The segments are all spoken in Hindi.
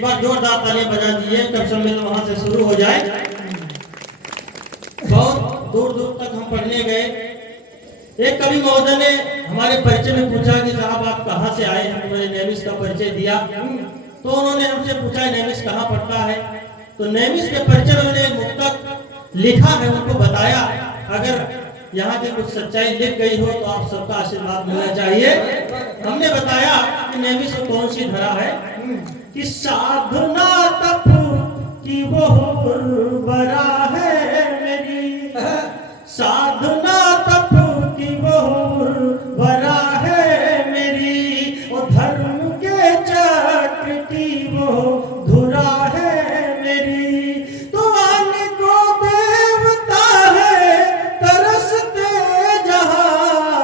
एक बार जोरदार ताली बजा दीजिए तब सम्मेलन वहां से शुरू हो जाए। बहुत दूर दूर तक हम पढ़ने गए। एक कवि महोदय ने हमारे परिचय में पूछा कि साहब आप कहाँ से आए हैं, उन्होंने नेमिस का परिचय दिया। तो उन्होंने हमसे पूछा नेमिस कहाँ पड़ता है। तो नेमिस के परिचय में उन्होंने मुक्तक लिखा है, उनको बताया। अगर यहाँ की कुछ सच्चाई लिख गई हो तो आप सबका आशीर्वाद मिलना चाहिए। हमने बताया कि नेमिस में कौन सी धरा है कि साधना तप की वो बरा है मेरी, साधना तप की वो बरा है मेरी, और धर्म के चक्र की वो धुरा है मेरी। तो आन को देवता है तरसते जहां,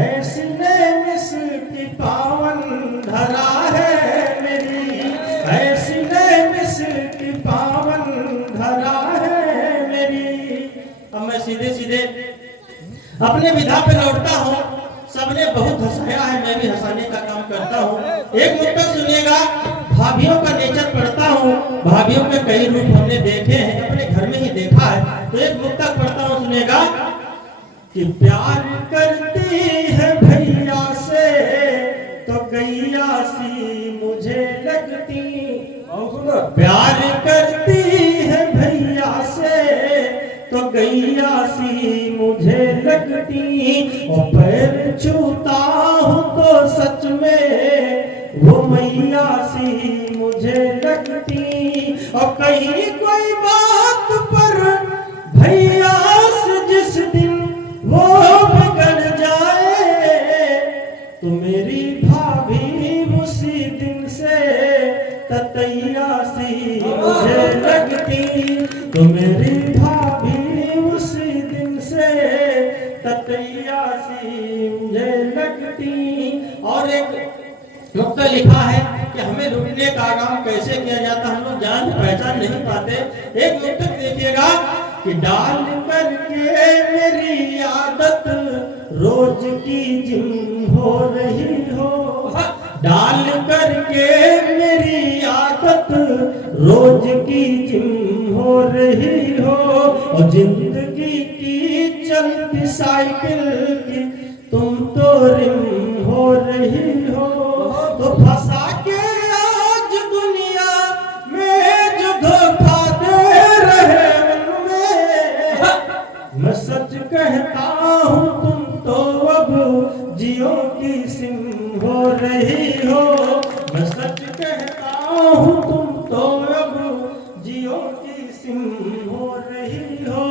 ऐसी नेमिस की पावन धरा है मेरी, ऐसी नेमिस की पावन धरा है मेरी। अब मैं सीधे सीधे अपने विधा पे लौटता हूँ। सबने बहुत हंसाया है, मैं भी हंसाने का काम करता हूँ। एक मुक्तक सुनिएगा, भाभियों का नेचर पढ़ता हूँ। भाभियों के कई रूप हमने देखे हैं, अपने घर में ही देखा है। तो एक मुक्तक पढ़ता हूँ, सुनिएगा कि प्यार करती है भैया से तो गैया सी मुझे लगती, प्यार करती है भैया से तो गैया सी मुझे लगती, और पैर छूता हूँ तो सच में वो मैया सी मुझे लगती। और कहीं कोई बात पर भैया से जिस दिन वो बिगड़ जाए, तो मेरी भाभी उसी दिन से ततैया सी मुझे लगती, तो मेरी भाभी उसी दिन से ततैया सी मुझे लगती। और एक नुक्ता लिखा है कि हमें लुटने का काम कैसे किया जाता, हम लोग जान पहचान नहीं पाते। एक नुक्ता देखिएगा कि डाल करके मेरी आदत रोज की जिम हो रही हो, डाल करके मेरी आदत रोज की जिम हो रही हो, और जिंदगी की चलती साइकिल की तुम तो रिम हो रही हो। तो फंसा के आज दुनिया में जो धोखा दे रहे उनमें, मैं सच कहता हूँ तुम तो अब जियो की सिम हो रही हो, मैं सच कहता हूँ तुम तो अब जियो की सिम हो रही हो।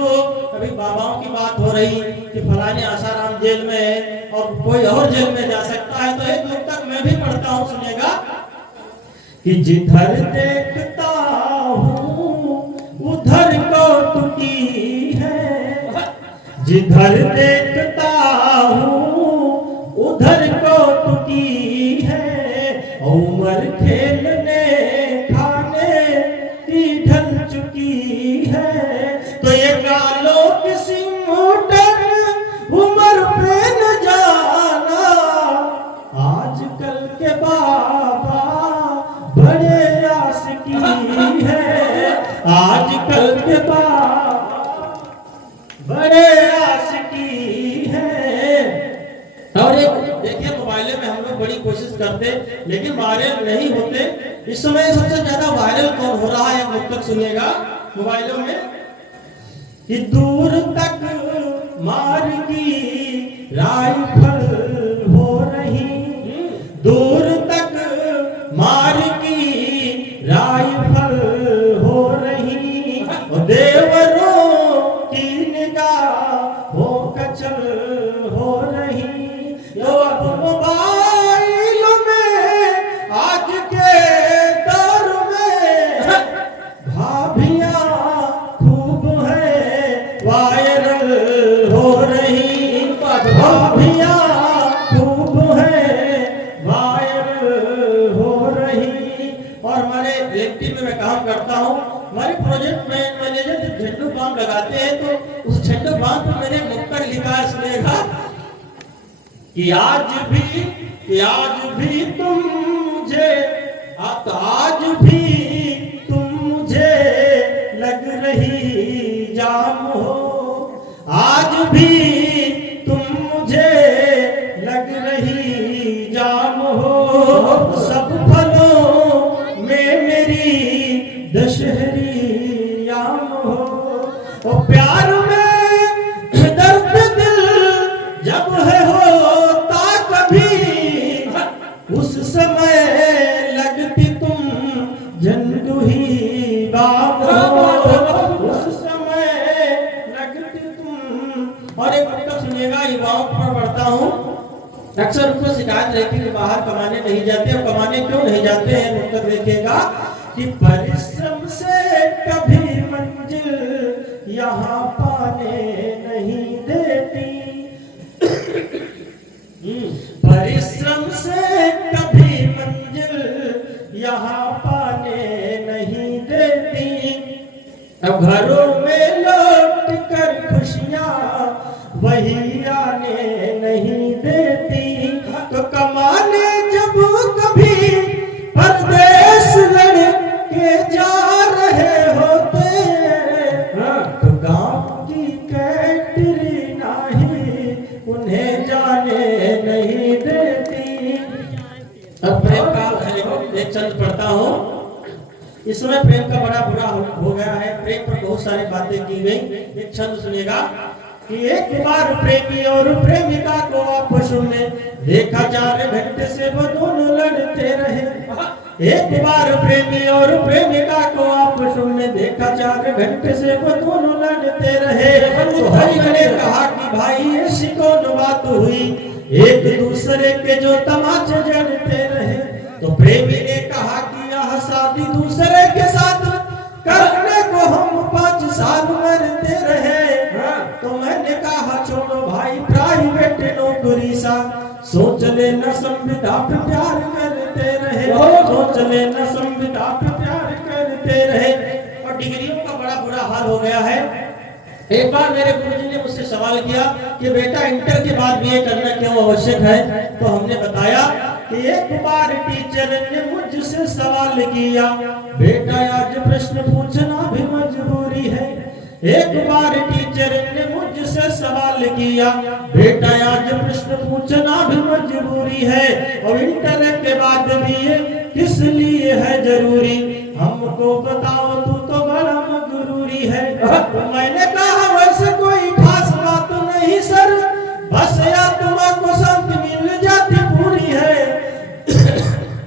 अभी बाबाओं की बात हो रही कि फलाने आसाराम जेल में है और कोई और जेल में जा सकता है। तो एक मुक्तक मैं भी पढ़ता हूँ, सुनेगा कि जिधर देखता हूँ उधर कौतुकी है, जिधर देखता हूँ उधर कौतुकी है, उम्र खेलने खाने की ढल चुकी है। तो ये गालों की सिमटन उम्र पे न जाना, आजकल के बाबा बड़े आशिकी है, आजकल के बाबा बड़े आशिकी है। और एक देखिए मोबाइल में हम लोग बड़ी कोशिश करते लेकिन वायरल नहीं होते। इस समय सबसे ज्यादा वायरल कौन हो रहा है, मुक्तक सुनिएगा मोबाइलों में कि दूर तक मार की राइफल हो रही, दूर तक मार की राइफल हो रही, और देवरों की निगाहों का चल हो रही। यो अब मोबाइल में आज के दौर में भाभियां खूब है वायरल हो रही, भाभियां खूब है वायरल हो रही। और हमारे लिंक्डइन में मैं काम करता हूँ, हमारे प्रोजेक्ट में मैनेजर जब झंडू बाम लगाते हैं तो उस झंडू बाम पर मैंने मुक्तक लिखा है, सुनेगा कि आज भी तुम मुझे अब तो आज भी तुम मुझे लग रही जाम हो, आज भी तुम मुझे लग रही जाम हो, सब फलों में मेरी दशहरी याम हो। ओ प्यार में दर्द दिल जब है होता कभी, उस समय लगती तुम जंदुही बाम हो, उस समय लगती तुम। और एक नुक्ता सुनिएगा, युवाओं पर बढ़ता हूँ। अक्सर उनको शिकायत रहती है कि बाहर कमाने नहीं जाते, और कमाने क्यों नहीं जाते हैं, नुक्ता देखिएगा कि परिश्रम से कभी मंजिल यहाँ पाने नहीं देती, परिश्रम से कभी मंजिल यहाँ पाने नहीं देती। अब घरों में लौट कर खुशियाँ वही आने नहीं देती, तो कमाने जब कभी परदेश लड़के जा रहे होते, तो गांव की कैटरीना ही उन्हें जाने नहीं देती। अब प्रेम का एक चंद पढ़ता हूँ। इस समय प्रेम का बड़ा बुरा हो गया है, प्रेम पर बहुत सारी बातें की गई। एक छंद सुनिएगा कि एक बार प्रेमी और प्रेमिका को आपस में देखा, 4 घंटे से वो दोनों लड़ते रहे। एक बार प्रेमी और प्रेमिका को आपस में देखा, 4 घंटे से वो दोनों लड़ते रहे। तो हरि ने कहा कि भाई ऐसी कौन बात हुई, एक दूसरे के जो तमाचे जड़ते रहे। तो प्रेमी ने कहा कि यह शादी दूसरे के साथ करने को हम 5 साल मरते रहे। तो मैंने कहा छोड़ो भाई प्राइवेट नौकरी सा, सोच लेना संविदा पे प्यार करते रहे, सोच लेना संविदा पे प्यार करते रहे। और डिग्रियों का बड़ा बुरा हाल हो गया है। एक बार मेरे गुरुजी ने मुझसे सवाल किया कि बेटा इंटर के बाद बीए करना क्यों आवश्यक है, तो हमने बताया कि एक बार टीचर ने मुझसे सवाल किया, बेटा आज प्रश्न पूछना भी मजबूरी है। एक बार टीचर ने मुझसे सवाल किया, बेटा आज प्रश्न पूछना भी मजबूरी है, और इंटर के बाद भी ये किस लिए है जरूरी, हमको बताओ तू तो बड़ा मगरूरी है। तो मैंने कहा वैसे कोई खास बात नहीं सर, बस या तुमको शांति मिल जाती पूरी है।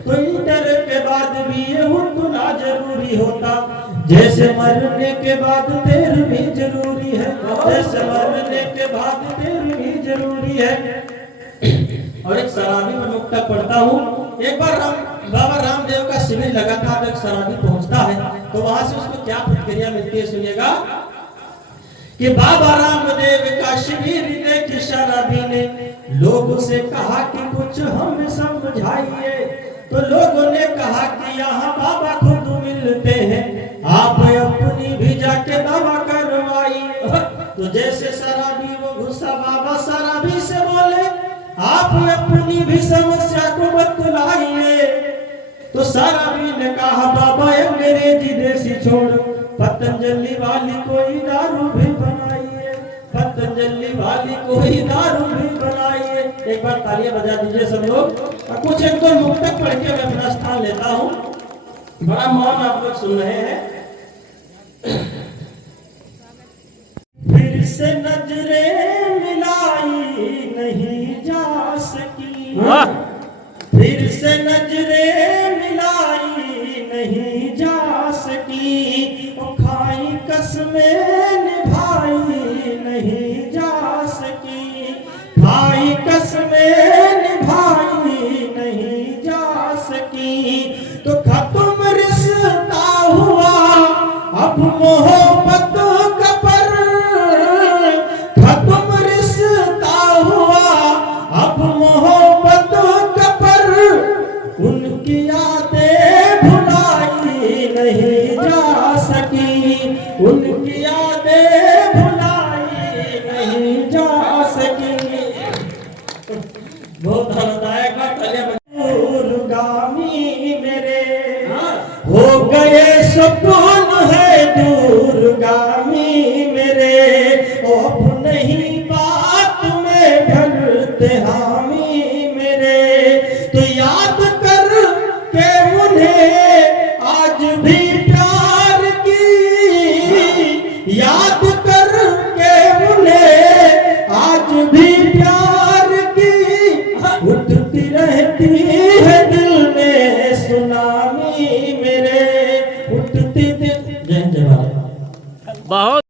तो इंटर के बाद भी ये उतना जरूरी होता, जैसे मरने के बाद 13वीं जरूरी है, जैसे मरने के बाद 13वीं जरूरी है। और एक शराबी पर नुक्ता पढ़ता हूँ। एक बार बाबा रामदेव का शिविर लगा था, तो एक शराबी पहुंचता है, तो वहां से उसको क्या प्रतिक्रिया मिलती है सुनिएगा कि बाबा रामदेव का शिविर देख शराबी ने लोगों से कहा कि कुछ हमें समझाइए। तो लोगों ने कहा कि यहाँ बाबा खुद मिलते हैं, आप अपनी भी जाके दवा करवाइए। तो जैसे शराबी वो गुस्सा बाबा शराबी से बोले, आप अपनी भी समस्या को बतलाइए। तो शराबी ने कहा बाबा अंग्रेजी देसी छोड़, पतंजलि वाली कोई दारू भी बनाइए, पतंजलि वाली कोई दारू भी बनाइए। एक बार तालियां बजा दीजिए सब लोग। और कुछ एक दो मुक्तक पढ़ के मैं अपना स्थान लेता हूँ, बड़ा मौन आप लोग सुन रहे हैं। फिर से नजरें मिलाई नहीं जा सकी, फिर से नजरें मिलाई नहीं जा सकी, ओ खाई कसमें निभाई नहीं जा सकी, खाई कसमें निभाई नहीं जा सकी। तो खत्म रिश्ता हुआ अब मोहब्बत का पर, खत्म रिश्ता हुआ अब मोहब्बत का पर, उनकी यादें भुलाई नहीं जा सकी, उनकी यादें भुलाई नहीं जा सकी। बहुत आनंदायक बात। गामी मेरे उन्हें आज भी प्यार की याद करके उन्हें आज भी प्यार की उठती रहती